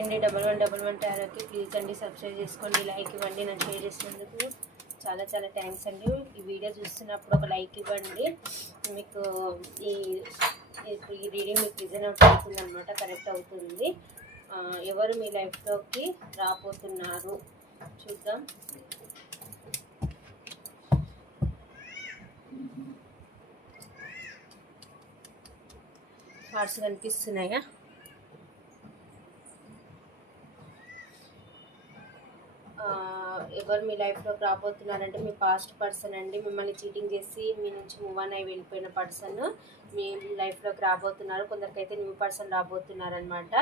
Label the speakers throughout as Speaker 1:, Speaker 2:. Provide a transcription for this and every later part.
Speaker 1: అండి. Double one double one టారోకి please అండి సబ్స్క్రైబ్ చేసుకోండి లైక్ ఇవ్వండి నన్ను షేర్ చేసినందుకు చాలా చాలా థ్యాంక్స్ అండి. ఈ వీడియో చూస్తున్నప్పుడు ఒక లైక్ ఇవ్వండి. మీకు ఈ ఈ- రీడింగ్ మీకు అవుట్ అవుతుంది అనమాట కరెక్ట్ అవుతుంది. ఎవరు మీ లైఫ్లోకి రాబోతున్నారు? చూద్దాం. కార్డ్స్ కనిపిస్తున్నాయా ఆ, ఎవరు మీ లైఫ్లోకి రాబోతున్నారంటే మీ పాస్ట్ పర్సన్ అండి. మిమ్మల్ని చీటింగ్ చేసి మీ నుంచి మూవ్ అని అయి వెళ్ళిపోయిన పర్సన్ మీ లైఫ్లోకి రాబోతున్నారు. కొందరికైతే న్యూ పర్సన్ రాబోతున్నారు అనమాట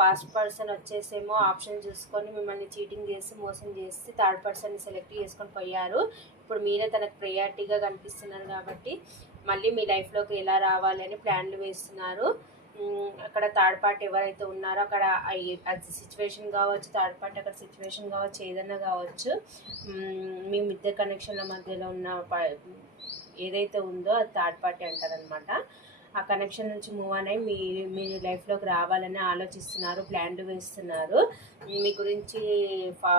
Speaker 1: పాస్ట్ పర్సన్ వచ్చేసేమో ఆప్షన్ చూసుకొని మిమ్మల్ని చీటింగ్ చేసి మోసం చేసి థర్డ్ పర్సన్ని సెలెక్ట్ చేసుకొని పోయారు. ఇప్పుడు మీరే తనకు ప్రయారిటీగా కనిపిస్తున్నారు కాబట్టి మళ్ళీ మీ లైఫ్లోకి ఎలా రావాలి అని ప్లాన్లు వేస్తున్నారు. అక్కడ థర్డ్ పార్టీ ఎవరైతే ఉన్నారో అక్కడ అది సిచ్యువేషన్ కావచ్చు థర్డ్ పార్టీ అక్కడ సిచ్యువేషన్ కావచ్చు ఏదైనా కావచ్చు మీ మిద్దె కనెక్షన్ల మధ్యలో ఉన్న ఏదైతే ఉందో అది థర్డ్ పార్టీ అంటారనమాట ఆ కనెక్షన్ నుంచి మూవ్ అని మీ మీ లైఫ్లోకి రావాలని ఆలోచిస్తున్నారు ప్లాన్లు వేస్తున్నారు. మీ గురించి ఫా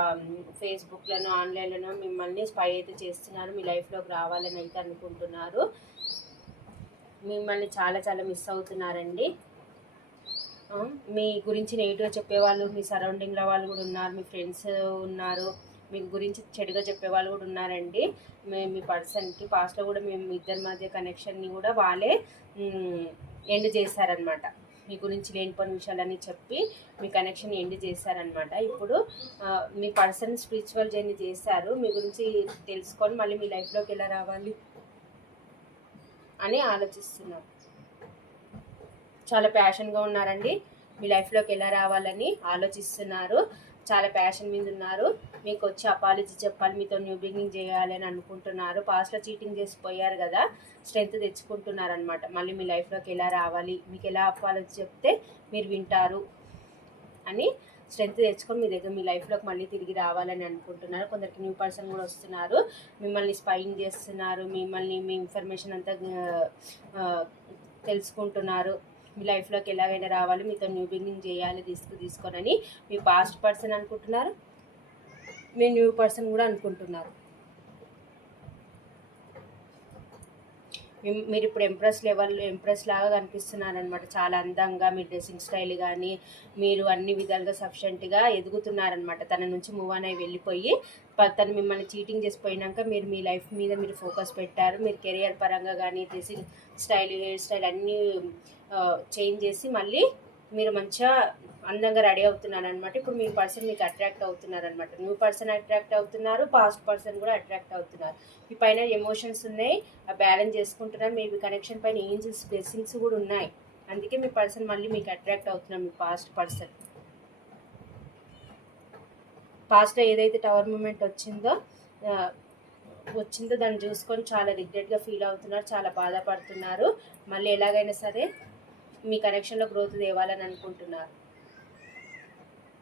Speaker 1: ఫేస్బుక్లను ఆన్లైన్లను మిమ్మల్ని స్పై అయితే చేస్తున్నారు మీ లైఫ్లోకి రావాలని అయితే అనుకుంటున్నారు. మిమ్మల్ని చాలా చాలా మిస్ అవుతున్నారండి. మీ గురించి నెగిటివ్గా చెప్పేవాళ్ళు మీ సరౌండింగ్లో వాళ్ళు కూడా ఉన్నారు మీ ఫ్రెండ్స్ ఉన్నారు మీ గురించి చెడుగా చెప్పేవాళ్ళు కూడా ఉన్నారండి. మీ మీ పర్సన్కి పాస్ట్లో కూడా మేము ఇద్దరి మధ్య కనెక్షన్ని కూడా వాళ్ళే ఎండ్ చేశారనమాట మీ గురించి లేనిపోని విషయాలన్నీ చెప్పి మీ కనెక్షన్ ఎండ్ చేశారనమాట ఇప్పుడు మీ పర్సన్ స్పిరిచువల్ జర్నీ చేశారు. మీ గురించి తెలుసుకొని మళ్ళీ మీ లైఫ్లోకి ఎలా రావాలి? అని ఆలోచిస్తున్నారు. చాలా ప్యాషన్గా ఉన్నారండి. మీ లైఫ్లోకి ఎలా రావాలని ఆలోచిస్తున్నారు. చాలా ప్యాషన్ మీద ఉన్నారు. మీకు వచ్చి అపాలజీ చెప్పాలి మీతో న్యూ బిగినింగ్ చేయాలి అని అనుకుంటున్నారు. పాస్ట్లో చీటింగ్ చేసిపోయారు కదా స్ట్రెంత్ తెచ్చుకుంటున్నారు అనమాట మళ్ళీ మీ లైఫ్లోకి ఎలా రావాలి మీకు ఎలా అపాలజీ చెప్తే మీరు వింటారు అని స్ట్రెంత్ తెచ్చుకొని మీ దగ్గర మీ లైఫ్లోకి మళ్ళీ తిరిగి రావాలని అనుకుంటున్నారు. కొందరికి న్యూ పర్సన్ కూడా వస్తున్నారు. మిమ్మల్ని స్పైయింగ్ చేస్తున్నారు. మిమ్మల్ని మీ ఇన్ఫర్మేషన్ అంతా తెలుసుకుంటున్నారు. మీ లైఫ్లోకి ఎలాగైనా రావాలి. మీతో న్యూ బిగినింగ్ చేయాలి తీసుకు తీసుకోనని మీ పాస్ట్ పర్సన్ అనుకుంటున్నారు? మీ న్యూ పర్సన్ కూడా అనుకుంటున్నారు. మీరు ఇప్పుడు ఎంప్రెస్ లెవెల్ ఎంప్రెస్ లాగా కనిపిస్తున్నారనమాట చాలా అందంగా మీ డ్రెస్సింగ్ స్టైల్ కానీ మీరు అన్ని విధాలుగా సఫిషియెంట్గా ఎదుగుతున్నారనమాట తన నుంచి మూవ్ ఆన్ అయి వెళ్ళిపోయి తను మిమ్మల్ని చీటింగ్ చేసి పోయినాక మీరు మీ లైఫ్ మీద మీరు ఫోకస్ పెట్టారు. మీరు కెరియర్ పరంగా కానీ డ్రెస్సింగ్ స్టైల్ హెయిర్ స్టైల్ అన్నీ చేంజ్ చేసి మళ్ళీ మీరు మంచిగా అందంగా రెడీ అవుతున్నారు అనమాట ఇప్పుడు మీ పర్సన్ మీకు అట్రాక్ట్ అవుతున్నారు అనమాట న్యూ పర్సన్ అట్రాక్ట్ అవుతున్నారు పాస్ట్ పర్సన్ కూడా అట్రాక్ట్ అవుతున్నారు. మీ పైన ఎమోషన్స్ ఉన్నాయి బ్యాలెన్స్ చేసుకుంటున్నారు మీ కనెక్షన్ పైన ఏంజల్స్ బ్లెస్సింగ్స్ కూడా ఉన్నాయి. అందుకే మీ పర్సన్ మళ్ళీ మీకు అట్రాక్ట్ అవుతున్నారు మీ పాస్ట్ పర్సన్. పాస్ట్లో ఏదైతే టవర్ మూమెంట్ వచ్చిందో వచ్చిందో దాన్ని చూసుకొని చాలా రిగ్రెట్గా ఫీల్ అవుతున్నారు చాలా బాధపడుతున్నారు. మళ్ళీ ఎలాగైనా సరే మీ కనెక్షన్లో గ్రోత్ తేవాలని అనుకుంటున్నారు.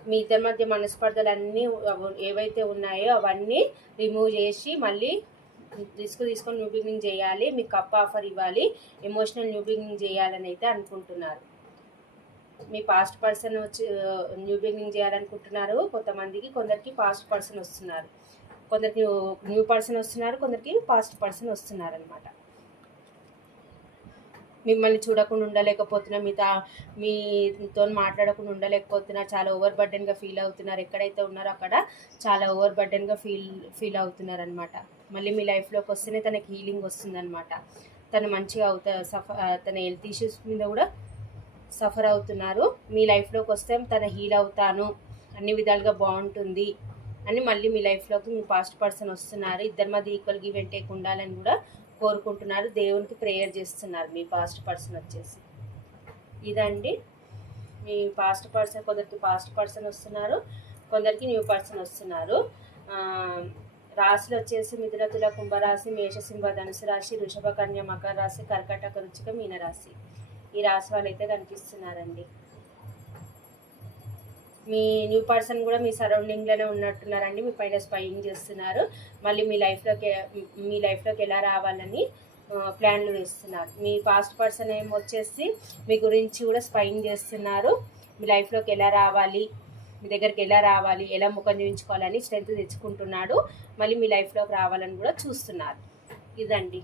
Speaker 1: మీ ఇద్దరి మధ్య మనస్పర్ధలు అన్నీ ఏవైతే ఉన్నాయో అవన్నీ రిమూవ్ చేసి మళ్ళీ రిస్క్ తీసుకొని న్యూ బిగినింగ్ చేయాలి మీకు కప్ ఆఫర్ ఇవ్వాలి ఎమోషనల్ న్యూ బిగినింగ్ చేయాలని అయితే అనుకుంటున్నారు. మీ పాస్ట్ పర్సన్ వచ్చి న్యూ బిగినింగ్ చేయాలనుకుంటున్నారు. కొంతమందికి కొందరికి పాస్ట్ పర్సన్ వస్తున్నారు. కొందరికి న్యూ పర్సన్ వస్తున్నారు కొందరికి పాస్ట్ పర్సన్ వస్తున్నారు అనమాట మిమ్మల్ని చూడకుండా ఉండలేకపోతున్నా మీతో మీతో మాట్లాడకుండా ఉండలేకపోతున్నారు చాలా ఓవర్ బర్డెన్గా ఫీల్ అవుతున్నారు. ఎక్కడైతే ఉన్నారో అక్కడ చాలా ఓవర్ బర్డెన్గా ఫీల్ ఫీల్ అవుతున్నారు అనమాట మళ్ళీ మీ లైఫ్లోకి వస్తేనే తనకి హీలింగ్ వస్తుందన్నమాట. తను మంచిగా అవుతా సఫ తన హెల్త్ ఇష్యూస్ మీద కూడా సఫర్ అవుతున్నారు. మీ లైఫ్లోకి వస్తే తన హీల్ అవుతాను. అన్ని విధాలుగా బాగుంటుంది అని మళ్ళీ మీ లైఫ్లోకి మీ పాస్ట్ పర్సన్ వస్తున్నారు. ఇద్దరి మధ్య ఈక్వల్ గివ్ అండ్ టేక్ ఉండాలని కూడా కోరుకుంటున్నారు దేవునికి ప్రేయర్ చేస్తున్నారు మీ పాస్ట్ పర్సన్ వచ్చేసి. ఇదండి. మీ పాస్ట్ పర్సన్ కొందరికి పాస్ట్ పర్సన్ వస్తున్నారు కొందరికి న్యూ పర్సన్ వస్తున్నారు. రాశులు వచ్చేసి మిథునతుల కుంభరాశి మేషసింహ ధనుసు రాశి వృషభ కన్య మకర రాశి కర్కటక రుచిక మీనరాశి. ఈ రాశి వాళ్ళు అయితే కనిపిస్తున్నారండి. మీ న్యూ పర్సన్ కూడా మీ సరౌండింగ్లోనే ఉన్నట్టున్నారండి. మీ పైన స్పైయింగ్ చేస్తున్నారు. మళ్ళీ మీ లైఫ్లోకి మీ లైఫ్లోకి ఎలా రావాలని ప్లాన్లు వేస్తున్నారు. మీ పాస్ట్ పర్సన్ ఏమో వచ్చేసి మీ గురించి కూడా స్పైయింగ్ చేస్తున్నారు. మీ లైఫ్లోకి ఎలా రావాలి మీ దగ్గరికి ఎలా రావాలి ఎలా ముఖం చూపించుకోవాలని స్ట్రెంత్ తెచ్చుకుంటున్నాడు. మళ్ళీ మీ లైఫ్లోకి రావాలని కూడా చూస్తున్నారు. ఇదండి.